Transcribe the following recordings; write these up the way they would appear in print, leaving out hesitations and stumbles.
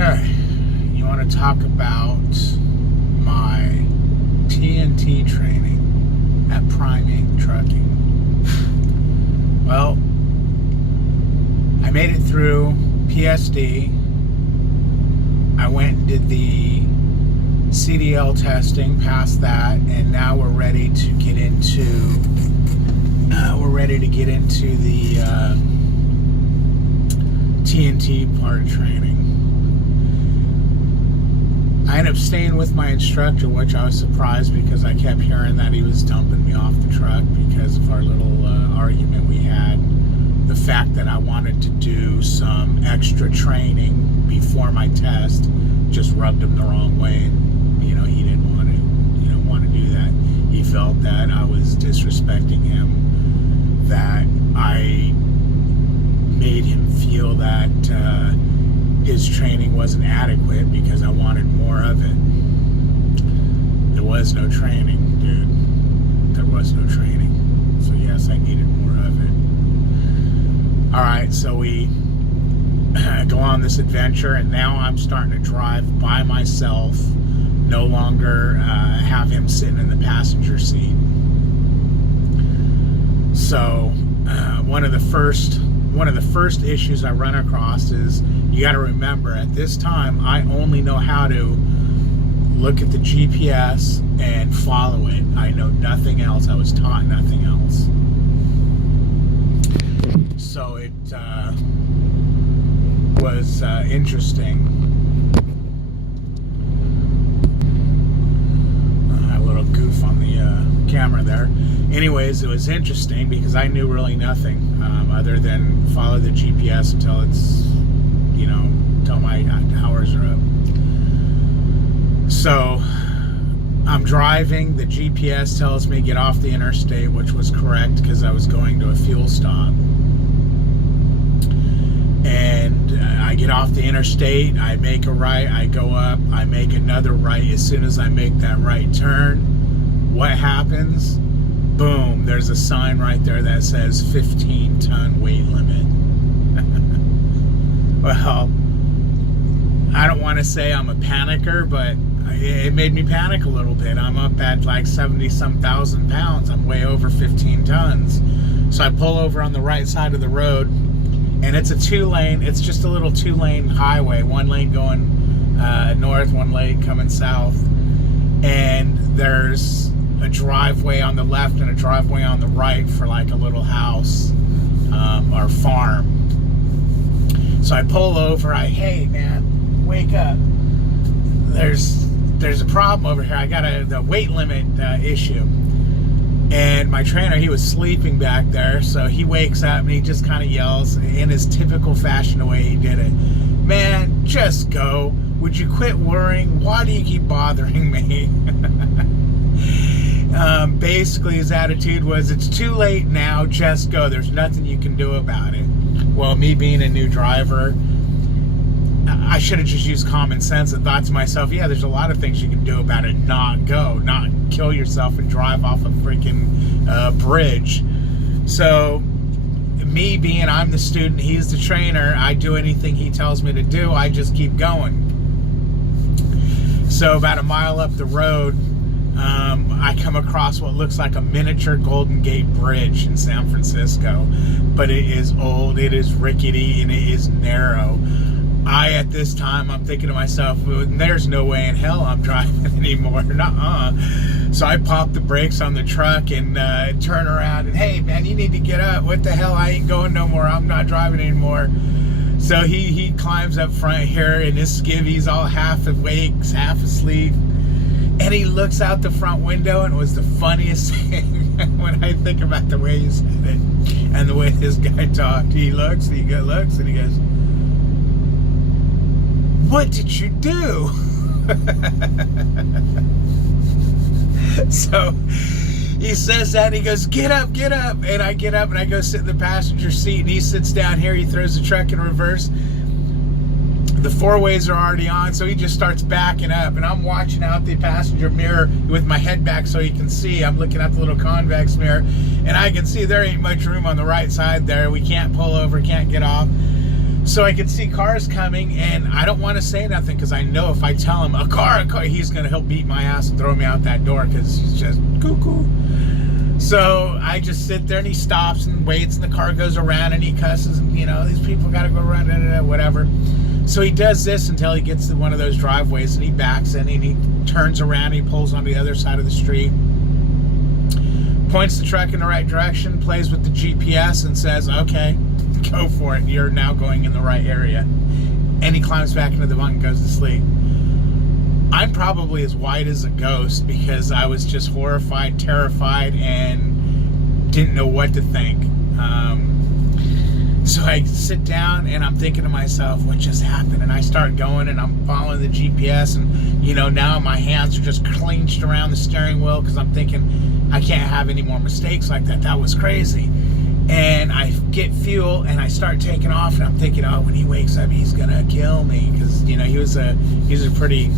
Okay, you want to talk about my TNT training at Prime Inc. Trucking. Well, I made it through PSD. I went and did the CDL testing, passed that, and now we're ready to get into the TNT part of training. I ended up staying with my instructor, which I was surprised because I kept hearing that he was dumping me off the truck because of our little argument we had. The fact that I wanted to do some extra training before my test just rubbed him the wrong way, and he didn't want to do that. He felt that I was disrespecting him, that I made him feel that his training wasn't adequate because I wanted more of it. There was no training, dude. There was no training. So yes, I needed more of it. Alright, so we go on this adventure, and now I'm starting to drive by myself, no longer have him sitting in the passenger seat. So one of the first issues I run across is, you got to remember, at this time I only know how to look at the GPS and follow it. I know nothing else. I was taught nothing else. So it was interesting. A little goof on the camera there. Anyways, it was interesting because I knew really nothing other than follow the GPS until it's, until my hours are up. So I'm driving, the GPS tells me get off the interstate, which was correct because I was going to a fuel stop. And I get off the interstate, I make a right, I go up, I make another right. As soon as I make that right turn, what happens? Boom, there's a sign right there that says 15-ton weight limit. Well, I don't want to say I'm a panicker, but it made me panic a little bit. I'm up at like 70-some thousand pounds. I'm way over 15 tons. So I pull over on the right side of the road, and it's a it's just a little two-lane highway. One lane going north, one lane coming south. And there's a driveway on the left and a driveway on the right for like a little house or farm. So I pull over, hey man, wake up. There's a problem over here. I got the weight limit issue. And my trainer, he was sleeping back there, so he wakes up and he just kind of yells in his typical fashion the way he did it. Man, just go. Would you quit worrying? Why do you keep bothering me? Basically his attitude was, it's too late now, just go. There's nothing you can do about it. Well, me being a new driver, I should have just used common sense and thought to myself, yeah, there's a lot of things you can do about it. Not go, not kill yourself and drive off a freaking bridge. So me being, I'm the student, he's the trainer, I do anything he tells me to do, I just keep going. So about a mile up the road, I come across what looks like a miniature Golden Gate Bridge in San Francisco, but it is old, it is rickety, and it is narrow. At this time, I'm thinking to myself, there's no way in hell I'm driving anymore. Nuh-uh. So I pop the brakes on the truck and turn around and, hey man, you need to get up. What the hell? I ain't going no more. I'm not driving anymore. So he climbs up front here in his skivvies, all half awake, half asleep. And he looks out the front window, and it was the funniest thing when I think about the way he said it and the way this guy talked. He looks, and he looks, and he goes, "What did you do?" So he says that, and he goes, get up. And I get up, and I go sit in the passenger seat, and he sits down here. He throws the truck in reverse. The four-ways are already on, so he just starts backing up, and I'm watching out the passenger mirror with my head back so he can see. I'm looking at the little convex mirror, and I can see there ain't much room on the right side there. We can't pull over, can't get off. So I could see cars coming, and I don't want to say nothing because I know if I tell him a car, he'll beat my ass and throw me out that door because he's just cuckoo. So I just sit there, and he stops and waits, and the car goes around, and he cusses, and these people got to go around, whatever. So he does this until he gets to one of those driveways, and he backs in, and he turns around, and he pulls on the other side of the street, points the truck in the right direction, plays with the GPS, and says, okay, go for it. You're now going in the right area. And he climbs back into the bunk and goes to sleep. I'm probably as white as a ghost because I was just horrified, terrified, and didn't know what to think. So I sit down and I'm thinking to myself, what just happened? And I start going and I'm following the GPS, and now my hands are just clenched around the steering wheel because I'm thinking I can't have any more mistakes like that. That was crazy. And I get fuel and I start taking off, and I'm thinking, oh, when he wakes up, he's gonna kill me because he's a pretty,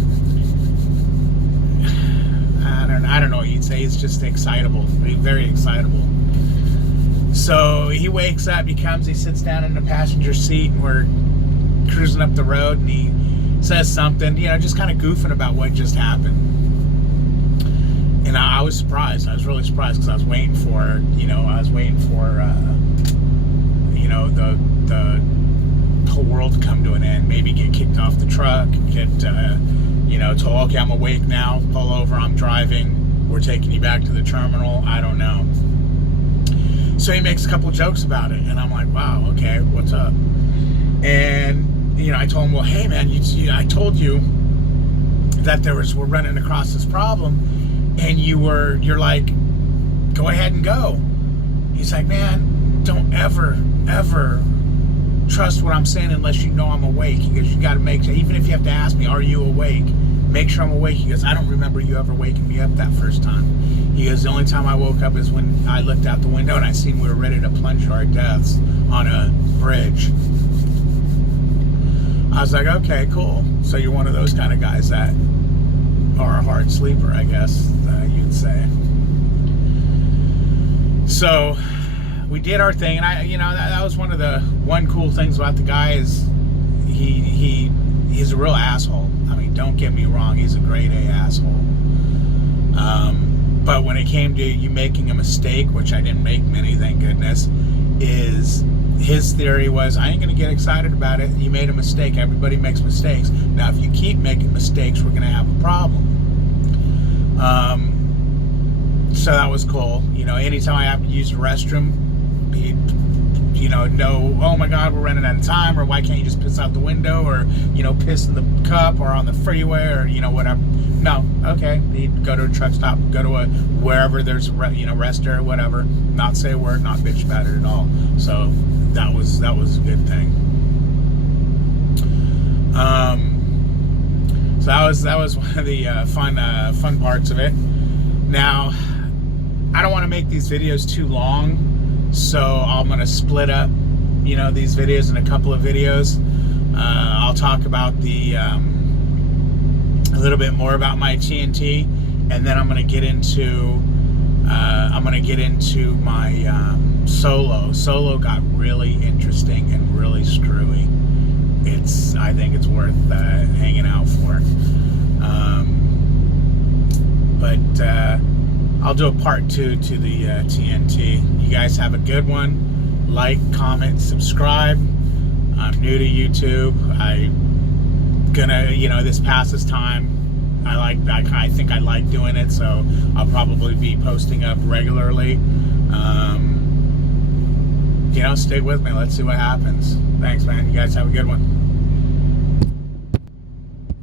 I don't know what you'd say. He's just excitable, very excitable. So he wakes up, he sits down in the passenger seat, and we're cruising up the road, and he says something, just kind of goofing about what just happened. And I was surprised. I was really surprised because I was waiting for, the whole world to come to an end. Maybe get kicked off the truck, get, told, okay, I'm awake now, pull over, I'm driving, we're taking you back to the terminal. I don't know. So he makes a couple jokes about it, and I'm like, wow, okay, what's up? And, I told him, well, hey, man, I told you that we're running across this problem, and you're like, go ahead and go. He's like, man, don't ever trust what I'm saying unless you know I'm awake. He goes, you got to make sure, even if you have to ask me, are you awake? Make sure I'm awake. He goes, I don't remember you ever waking me up that first time. He goes, the only time I woke up is when I looked out the window and I seen we were ready to plunge to our deaths on a bridge. I was like, okay, cool. So you're one of those kind of guys that are a hard sleeper, I guess you'd say. So we did our thing, and that was one cool things about the guy is he's a real asshole. I mean, don't get me wrong, he's a grade A asshole. But when it came to you making a mistake, which I didn't make many, thank goodness, is his theory was, I ain't gonna get excited about it. You made a mistake. Everybody makes mistakes. Now, if you keep making mistakes, we're gonna have a problem. So that was cool. Anytime I have to use the restroom, he'd, know, oh my God, we're running out of time, or why can't you just piss out the window, or, piss in the cup, or on the freeway, or, whatever. No, okay. He'd go to a truck stop, go to wherever there's a rest area, whatever. Not say a word, not bitch about it at all. So that was a good thing. So that was one of the fun parts of it. Now, I don't want to make these videos too long, so I'm going to split up, these videos in a couple of videos. I'll talk about a little bit more about my TNT, and then I'm going to get into my solo. Solo got really interesting and really screwy. I think it's worth hanging out for. But I'll do a part 2 to the TNT. You guys have a good one. Like, comment, subscribe. I'm new to YouTube. This passes time. I think I like doing it, so I'll probably be posting up regularly. Stay with me. Let's see what happens. Thanks, man. You guys have a good one.